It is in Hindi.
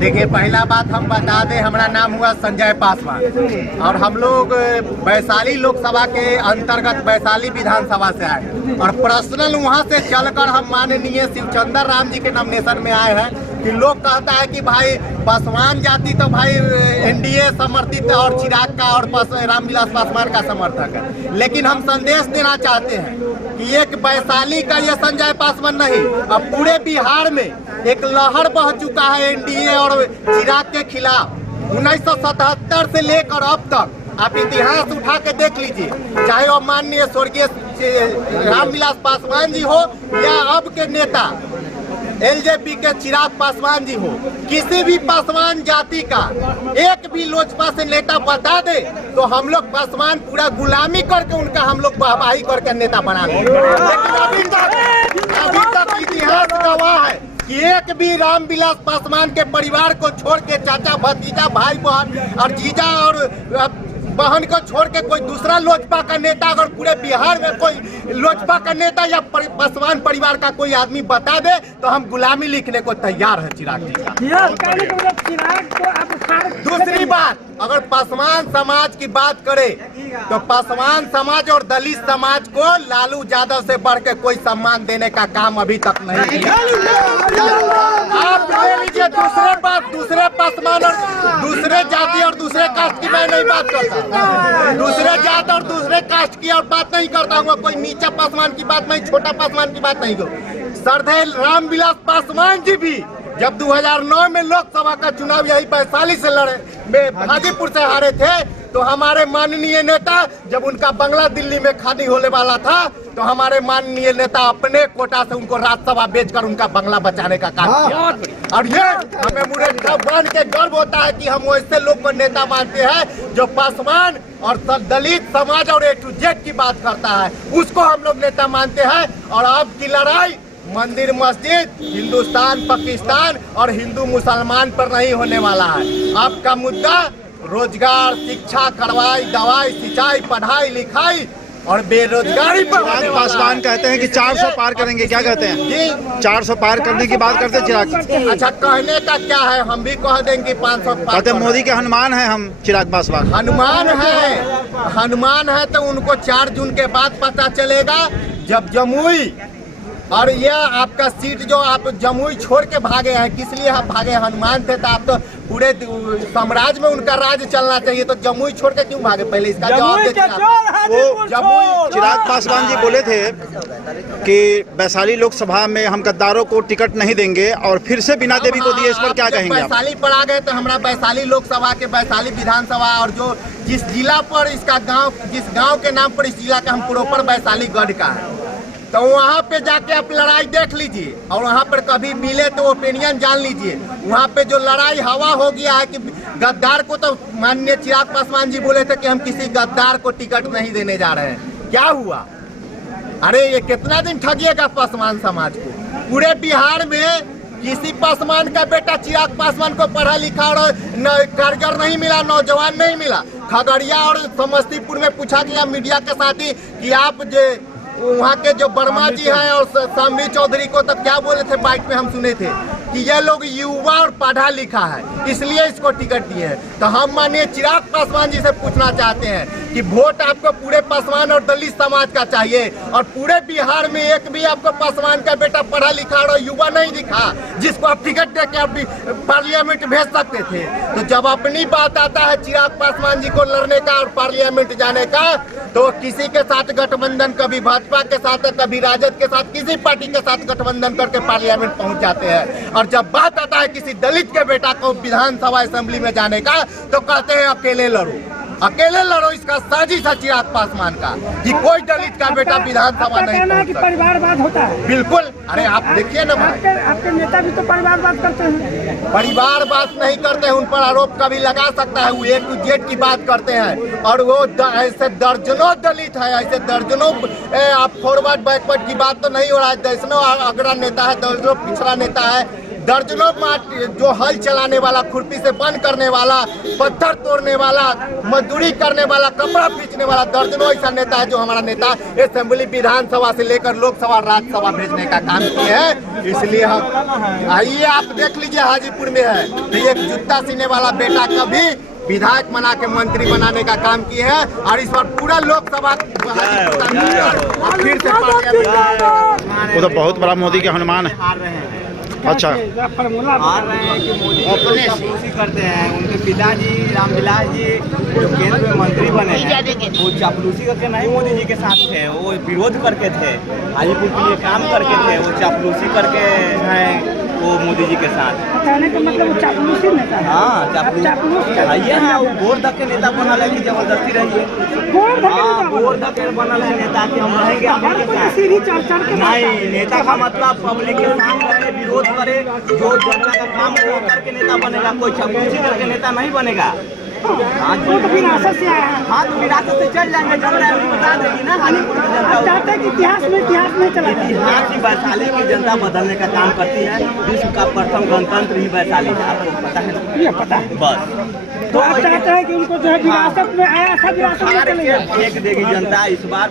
देखिए, पहला बात हम बता दें, हमारा नाम हुआ संजय पासवान और हम लोग वैशाली लोकसभा के अंतर्गत वैशाली विधानसभा से आए और पर्सनल वहां से चलकर हम माननीय शिवचंद्र राम जी के नॉमिनेशन में आए हैं कि लोग कहता है कि भाई पासवान जाति तो भाई एनडीए समर्थित और चिराग का और रामविलास पासवान का समर्थक है, लेकिन हम संदेश देना चाहते हैं कि एक वैशाली का ये संजय पासवान नहीं, अब पूरे बिहार में एक लहर बह चुका है एनडीए और चिराग के खिलाफ। 1977 से लेकर अब तक आप इतिहास उठा के देख लीजिए, चाहे वो माननीय स्वर्गीय रामविलास पासवान जी हो या अब के नेता एलजेपी के चिराग पासवान जी हो, किसी भी पासवान जाति का एक भी लोजपा से नेता बता दे तो हम लोग पासवान पूरा गुलामी करके उनका हम लोग वाहवाही करके नेता बना देंगे। लेकिन अभी तक इतिहास गवाह है कि एक भी रामविलास पासवान के परिवार को छोड़ के चाचा भतीजा भाई बहन और जीजा और बहन को छोड़ के कोई दूसरा लोजपा का नेता अगर पूरे बिहार में कोई लोजपा का नेता या पासवान परिवार का कोई आदमी बता दे तो हम गुलामी लिखने को तैयार है चिराग जी का। दूसरी बात, अगर पासवान समाज की बात करें तो पासवान समाज और दलित समाज को लालू यादव से बढ़ के कोई सम्मान देने का काम अभी तक नहीं किया। आप ले लीजिए दूसरे बात, दूसरे पासवान और दूसरे जाति और दूसरे कास्ट की मैं नहीं बात करता, दूसरे जात और दूसरे कास्ट की और बात नहीं करता हूँ, कोई नीचा पासवान की बात नहीं, छोटा पासवान की बात नहीं करूँ। सरदार रामविलास पासवान जी भी जब 2009 में लोकसभा का चुनाव यही वैशाली से लड़े, हाजीपुर से हारे थे, तो हमारे माननीय नेता जब उनका बंगला दिल्ली में खाली होने वाला था तो हमारे माननीय नेता अपने कोटा से उनको राज्यसभा बेचकर उनका बंगला बचाने का काम किया। और ये हमें मुझे मान के गर्व होता है कि हम वैसे लोग को नेता मानते हैं जो पासवान और दलित समाज और A to Z की बात करता है, उसको हम लोग नेता मानते हैं। और अब की लड़ाई मंदिर मस्जिद, हिंदुस्तान पाकिस्तान और हिंदू मुसलमान पर नहीं होने वाला है। आपका मुद्दा रोजगार, शिक्षा, करवाई, दवाई, सिंचाई, पढ़ाई लिखाई और बेरोजगारी पर होने वाला है। पासवान कहते हैं कि 400 पार करेंगे, क्या कहते हैं जी? 400 पार करने की बात करते चिराग। अच्छा, कहने का क्या है, हम भी कह देंगे 500 पार। कहते मोदी के हनुमान है हम चिराग पासवान। हनुमान है तो उनको 4 जून के बाद पता चलेगा जब जमुई और यह आपका सीट जो आप जमुई छोड़ के भागे हैं, किस लिए आप भागे? हनुमान थे तो आप तो पूरे साम्राज्य में उनका राज चलना चाहिए, तो जमुई छोड़ के क्यों भागे? पहले इसका जवाब देते वो जमुई चिराग पासवान जी बोले थे कि वैशाली लोकसभा में हम गद्दारों को टिकट नहीं देंगे और फिर से बिना देवी को दिए, इस पर क्या कहेंगे? वैशाली पर आ गए तो हमारा वैशाली लोकसभा के वैशाली विधानसभा और जो जिस जिला पर इसका गाँव, जिस गाँव के नाम पर इस जिला का हम प्रॉपर वैशाली गढ़ का है, तो वहाँ पे जाके आप लड़ाई देख लीजिए और वहाँ पर कभी मिले तो ओपिनियन जान लीजिए। वहाँ पे जो लड़ाई हवा हो गया है कि गद्दार को, तो माननीय चिराग पासवान जी बोले थे कि हम किसी गद्दार को टिकट नहीं देने जा रहे हैं। क्या हुआ? अरे ये कितना दिन ठगिएगा पासवान समाज को? पूरे बिहार में किसी पासवान का बेटा चिराग पासवान को पढ़ा लिखा और कारीगर नहीं मिला, नौजवान नहीं मिला। खगड़िया और समस्तीपुर में पूछा गया मीडिया के साथ ही कि आप जो वहाँ के जो वर्मा जी हैं और शामवी चौधरी को तब क्या बोले थे, बाइट में हम सुने थे कि ये लोग युवा और पढ़ा लिखा है इसलिए इसको टिकट दिए हैं। तो हम माननीय चिराग पासवान जी से पूछना चाहते हैं कि वोट आपको पूरे पासवान और दलित समाज का चाहिए और पूरे बिहार में एक भी आपको पासवान का बेटा पढ़ा लिखा और युवा नहीं दिखा जिसको आप टिकट दे के आप पार्लियामेंट भेज सकते थे। तो जब अपनी बात आता है चिराग पासवान जी को लड़ने का और पार्लियामेंट जाने का, तो किसी के साथ गठबंधन, कभी भाजपा के साथ, कभी राजद के साथ, किसी पार्टी के साथ गठबंधन करके पार्लियामेंट पहुंच जाते हैं। और जब बात आता है किसी दलित के बेटा को विधानसभा असेंबली में जाने का, तो कहते हैं अकेले लड़ो, अकेले लड़ो। इसका साजिश है चिराग पासवान का कि कोई दलित का बेटा विधानसभा नहीं पहुंच सकता। परिवारवाद होता है। बिल्कुल, अरे आप देखिए ना, आपके नेता भी तो परिवारवाद करते हैं। परिवारवाद नहीं करते हैं, उन पर आरोप कभी लगा सकता है। वो A to Z की बात करते हैं और वो ऐसे दर्जनों दलित है, ऐसे दर्जनों आप फॉरवर्ड बैकवर्ड की बात तो नहीं हो रहा है, दर्जनों अग्रणी नेता है, दर्जनों पिछड़ा नेता है दर्जनों जो हल चलाने वाला, खुरपी से बंद करने वाला, पत्थर तोड़ने वाला, मजदूरी करने वाला, कपड़ा पीचने वाला, दर्जनों ऐसा नेता है जो हमारा नेता असेंबली विधानसभा से लेकर लोकसभा राज्यसभा भेजने का काम किए हैं। इसलिए हम आइए आप देख लीजिए हाजीपुर में है तो एक जूता सीने वाला बेटा कभी विधायक बना के मंत्री बनाने का काम किए हैं और इस बार पूरा लोकसभा फिर से वो तो बहुत बड़ा मोदी के हनुमान है। अच्छा, फॉर्मूला हार रहे हैं कि मोदी जी चापलूसी करते हैं। उनके पिताजी रामविलास जी जो केंद्र में मंत्री बने हैं वो चापलूसी करके नहीं मोदी जी के साथ थे, वो विरोध करके थे, हाजीपुर के लिए काम करके थे, वो चापलूसी करके हैं वो मोदी जी के साथ। कहने का मतलब वो चापलूसी नेता है। हाँ चापलूसी आइए हाँ वो गोरधक के नेता बनल है कि जबरदस्ती रहिए। गोरधक के बनल है नेता कि हम रहेंगे आपके साथ। सीढ़ी चढ़ चढ़ के नहीं, नेता का मतलब पब्लिक के साथ रहे, विरोध करे, जो जनता का काम वो करके नेता बनेगा, कोई चापलूसी करके नेता नहीं बनेगा। हाँ वो तो विरासत से आया है। हाँ तो विरासत से चल जाएंगे, जनता अभी बता देगी ना हाजीपुर की जनता। चाहते हैं कि इतिहास में चला जाए। इतिहास ही वैशाली की जनता बदलने का काम करती है। विश्व का प्रथम गणतंत्र ही वैशाली है, आपको पता है? ये पता है। बस तो आप चाहते हैं कि उनको जो है विरासत में आया था, विरासत में चले जाए। फेंक देगी जनता इस बार।